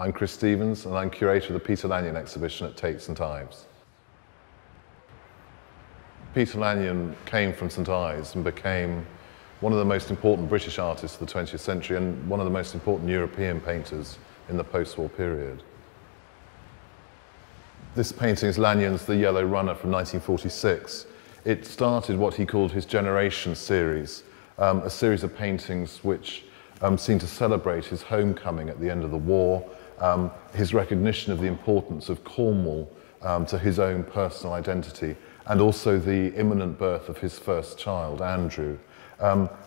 I'm Chris Stevens and I'm curator of the Peter Lanyon exhibition at Tate St Ives. Peter Lanyon came from St Ives and became one of the most important British artists of the 20th century and one of the most important European painters in the post-war period. This painting is Lanyon's The Yellow Runner from 1946. It started what he called his Generation series, a series of paintings which seemed to celebrate his homecoming at the end of the war, his recognition of the importance of Cornwall to his own personal identity, and also the imminent birth of his first child, Andrew.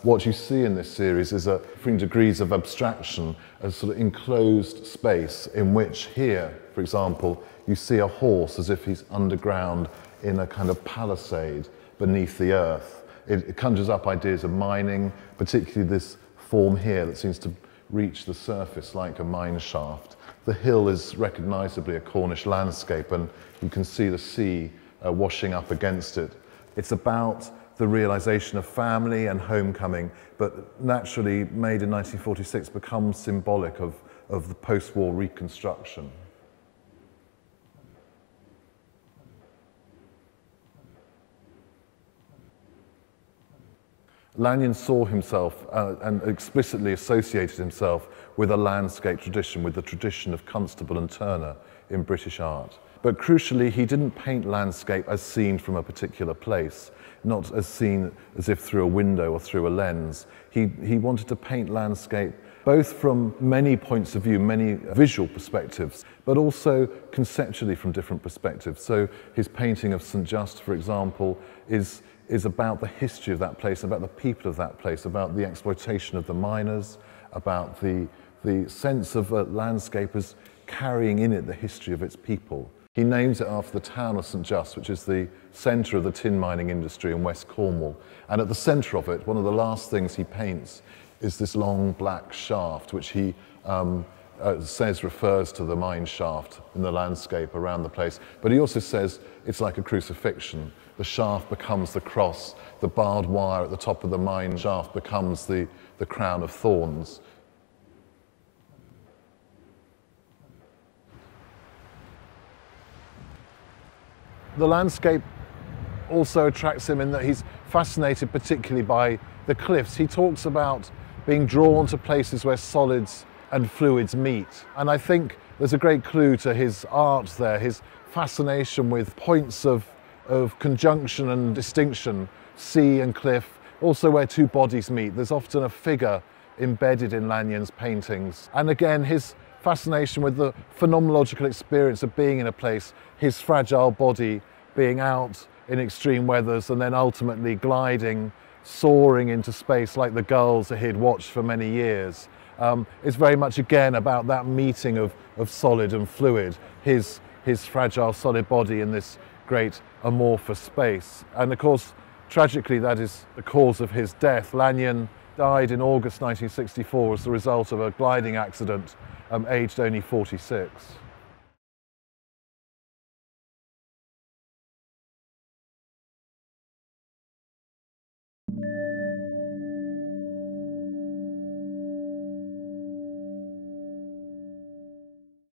What you see in this series is different degrees of abstraction, a sort of enclosed space in which here, for example, you see a horse as if he's underground in a kind of palisade beneath the earth. It conjures up ideas of mining, particularly this form here that seems to reach the surface like a mine shaft. The hill is recognisably a Cornish landscape, and you can see the sea washing up against it. It's about the realisation of family and homecoming, but naturally made in 1946 becomes symbolic of the post-war reconstruction. Lanyon saw himself and explicitly associated himself with a landscape tradition, with the tradition of Constable and Turner in British art. But crucially, he didn't paint landscape as seen from a particular place, not as seen as if through a window or through a lens. He wanted to paint landscape both from many points of view, many visual perspectives, but also conceptually from different perspectives. So his painting of St Just, for example, is about the history of that place, about the people of that place, about the exploitation of the miners, about the sense of a landscape as carrying in it the history of its people. He names it after the town of St Just, which is the centre of the tin mining industry in West Cornwall. And at the centre of it, one of the last things he paints is this long black shaft, which he says refers to the mine shaft in the landscape around the place. But he also says it's like a crucifixion. The shaft becomes the cross, the barbed wire at the top of the mine shaft becomes the crown of thorns. The landscape also attracts him in that he's fascinated particularly by the cliffs. He talks about being drawn to places where solids and fluids meet. And I think there's a great clue to his art there, his fascination with points of conjunction and distinction, sea and cliff, also where two bodies meet. There's often a figure embedded in Lanyon's paintings. And again, his fascination with the phenomenological experience of being in a place, his fragile body being out in extreme weathers and then ultimately gliding, soaring into space like the gulls that he'd watched for many years. It's very much again about that meeting of solid and fluid, his fragile solid body in this great amorphous space. And of course, tragically, that is the cause of his death. Lanyon died in August 1964 as the result of a gliding accident, aged only 46.